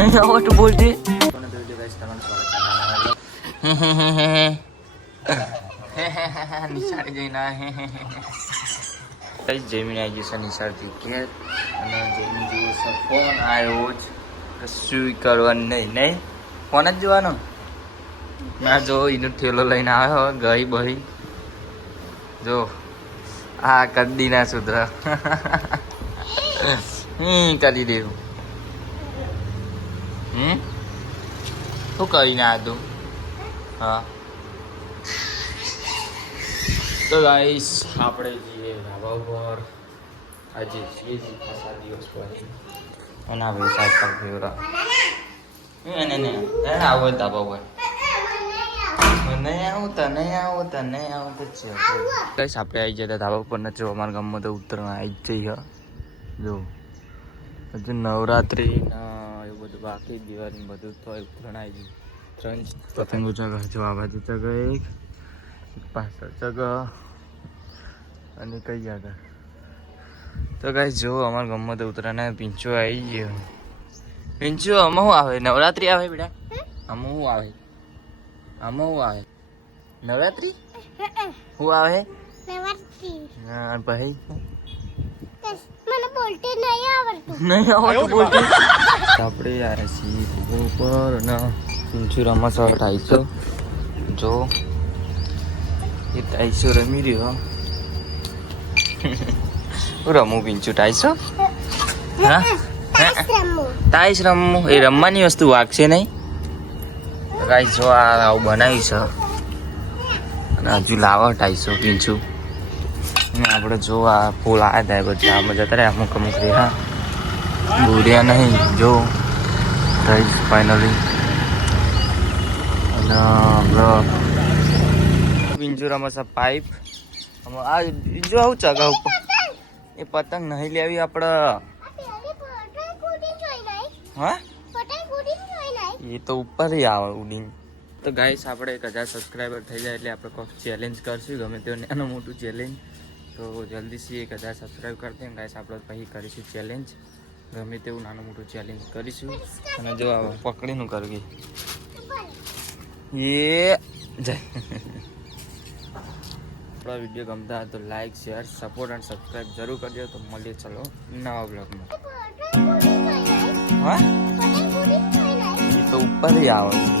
આવડતું બોલતી નિશાળે જઈને જમીન આવી જશે નિશાળથી ઘેર જમીન જેવું છે ફોન આવ્યો જ કશું કરવાનું નહીં નહીં ફોન જ જોવાનો ના જો એનો ઠેલો લઈને આવ્યો ગઈ બહી જો આ કદી ના સુધર હમ કરી દેવું. હમ શું કરીને આ તું હા તો ગાઈસ આપણે જઈએ ધાબા ઉપર. આજે છીએ ખાસા દિવસ પછી. અને આપણે સાયકલ ફેવરા એને ને એને આવો ધાબા ઉપર. મને આવું તને આવું તને આવું તો છે કઈશ આપણે આવી જતા ધાબા ઉપર. નથી અમારા ગામમાં તો ઉત્તરાયણ આવી જ જો, હજુ નવરાત્રી એવું બધું બાકી દિવાળી બધું તો ઉત્તરાયણ આવી ત્રણ પતંગો ચગ જો આ બાજુ ચગ એક પાછળ ચગ અને કઈ આગળ તો કઈ જો અમારા ગામમાં તો ઉત્તરાયણ પીંચો આવી ગયો. પીંચો આમાં શું આવે? નવરાત્રી આવે બેટા? આમાં શું આવે? આમાં શું આવે? નવરાત્રી? શું આવે? હા ભાઈ બોલતે નહીં આવડતું. નહીં આવડતું બોલતી. આપણે યાર ભૂગો ઉપર ના પીંચુ રમવા સર ઢાઈસો જો. એ ટાઈસો રમી રહ્યો. હું રમું પીંચુ ઢાઈસો હા? ટાઈસ રમવું એ રમવાની વસ્તુ વાગશે નહીં? ગાઈસ જો આ આવું બનાવ્યું છે. અને હજુ લાવો ટાઈસો પીંચું. આપણે જો આ ફૂલ આવ્યા થાય પછી આમાં જતા રહ્યા અમુક અમુક રહ્યા. ભૂર્યા નહીં, જો. રહીશ ફાઇનલી અને આપણે પિંજુરામાં છે પાઇપ આ જો આવું ચગા ઉપર? એ પતંગ નહીં લેવી આપણે. હા? એ તો ઉપર આવે ઉડીને. તો ગાઈસ આપણે એક હજાર સબસ્ક્રાઈબર થઈ જાય એટલે આપણે કોઈક ચેલેન્જ કરશું. ગમે તે નાનું મોટું ચેલેન્જ તો જલ્દીથી એક હજાર સબસ્ક્રાઈબ કરી हैं ગાઈસ આપણે પછી કરીશું ચેલેન્જ ગમે તેવું નાનું મોટું ચેલેન્જ કરીશું. અને જો પકડીનું કરવી એ જય. આપણા વીડિયો ગમતા હોય તો લાઈક શેર સપોર્ટ અને સબસ્ક્રાઈબ જરૂર કરજો. તો મળીએ ચલો નવા બ્લોગમાં હા? એ તો ઉપર આવે.